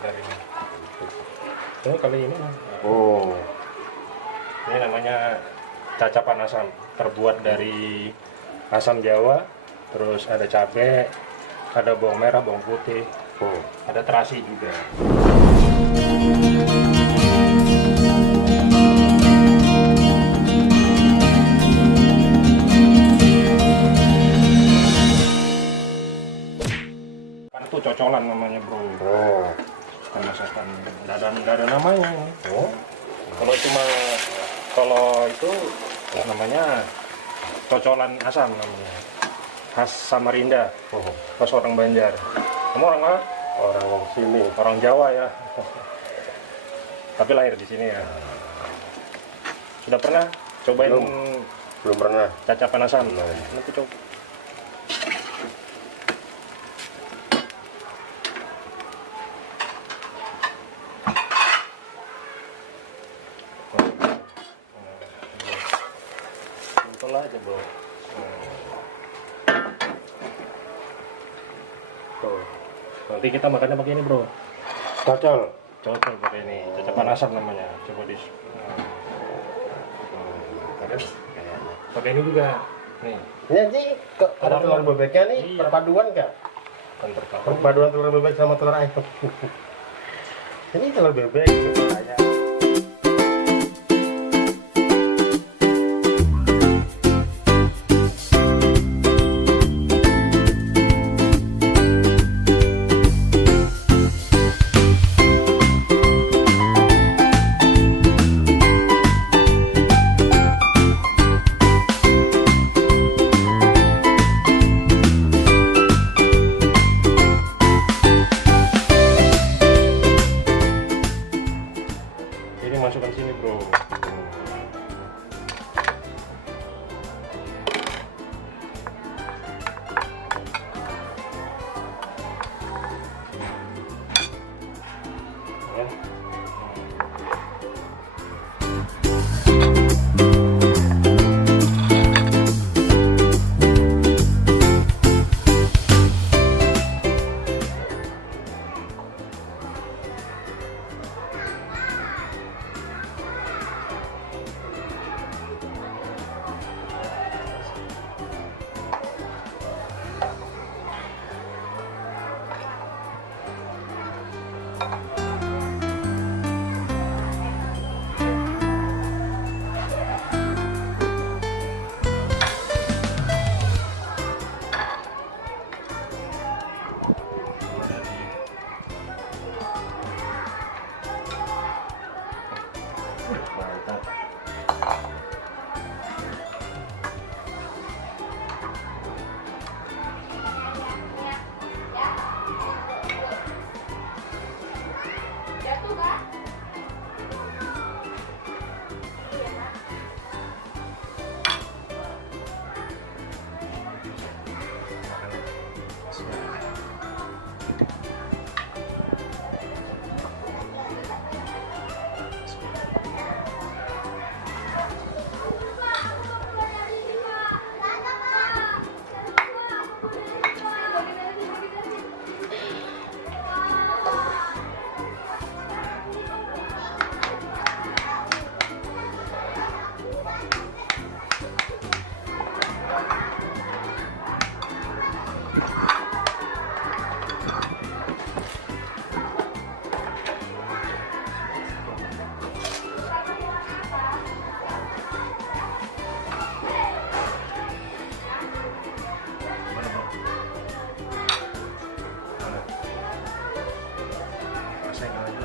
dari ini kali ini. Oh, Ini namanya cacapan asam, terbuat dari asam Jawa, terus ada cabai, ada bawang merah, bawang putih, ada terasi juga. Kan itu cocolan namanya, bro. oh, Masakan nggak ada namanya ini. oh. Kalau itu namanya cocolan asam namanya, khas Samarinda, khas orang Banjar. Kamu orang mana? Orang sini. Orang Jawa ya, tapi lahir di sini ya. Sudah pernah cobain Belum pernah. cacapan asam? Nanti coba. Simpel aja, bro. Tuh. Nanti kita makannya pakai ini, bro. Cocol. Cocok pakai ini, cacapan asam namanya. Coba di pakai ini juga. Nih, Ini nanti ada telur bebeknya nih, Iya. perpaduan nggak? kan pertama. Perpaduan telur bebek sama telur ayam. Ini telur bebek, telur ayam. Ini masukkan sini, bro. Ya. Mantap.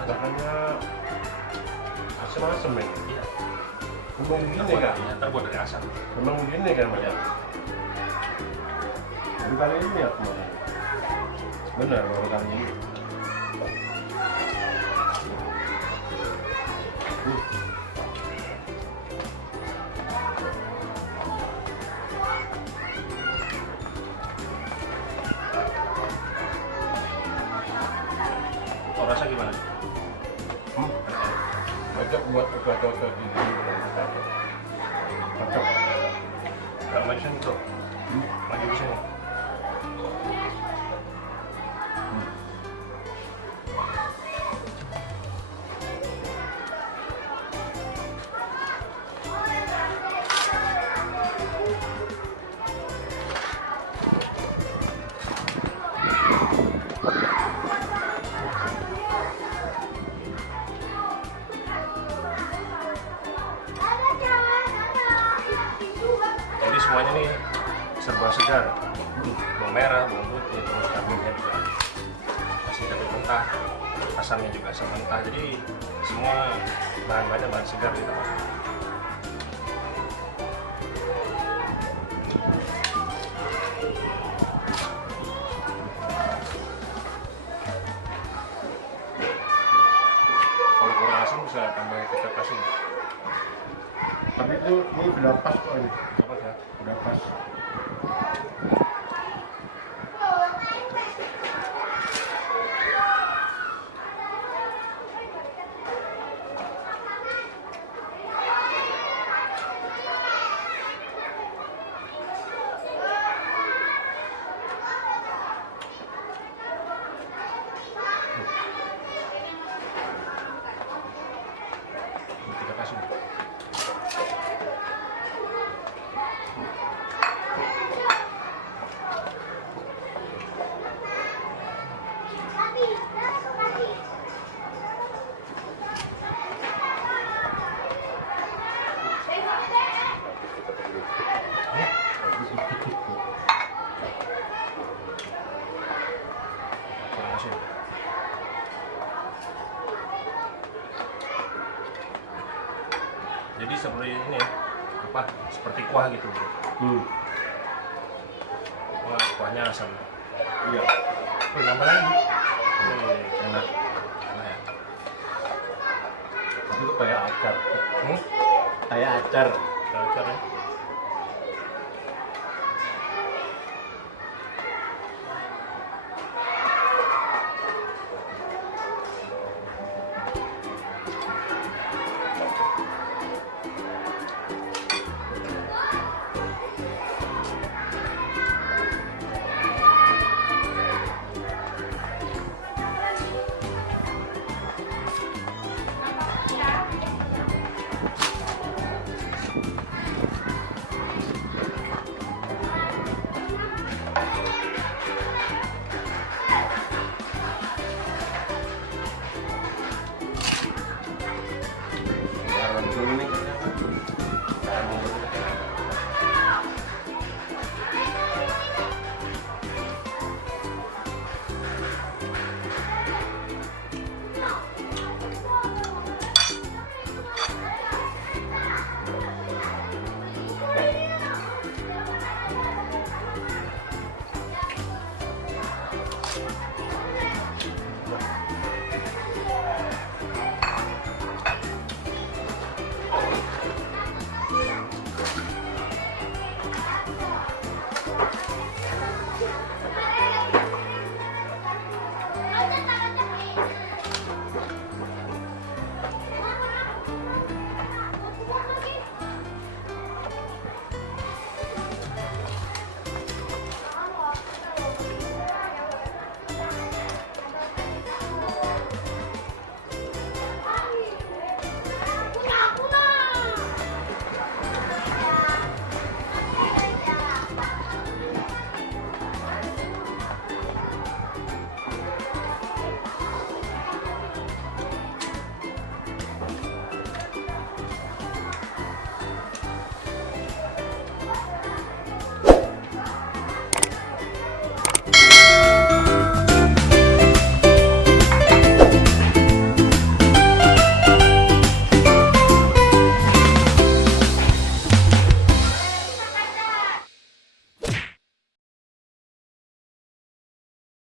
Bahannya asam-asam ya? Iya. Memang begini kan? Terbuat dari asam. Memang begini kan, Mas? Baru kali ini ya kemarin. Benar, baru kali ini. Oh, rasa gimana? Cocok buat cocok di sini. Cocok. Gak maju sini, bro. Maju ke sini. bawang merah, bawang putih, terus cabenya juga masih cabai mentah, asamnya juga asam mentah. Jadi semua bahan-bahannya bahan segar gitu Pak. Kalau kurang asam bisa tambah kecap asin. Tapi itu ini udah pas kok ini. Apa ya? Udah pas. Kecap asin. Kurang asin. Jadi seperti ini ya, apa? Seperti kuah gitu bro. Wah, kuahnya asam. Iya. Wih, nambah lagi. Wih, enak. Enak ya. Tapi itu kayak acar. Hmm? Kayak acar. Acar ya. Garam dulu nih. Garam dulu.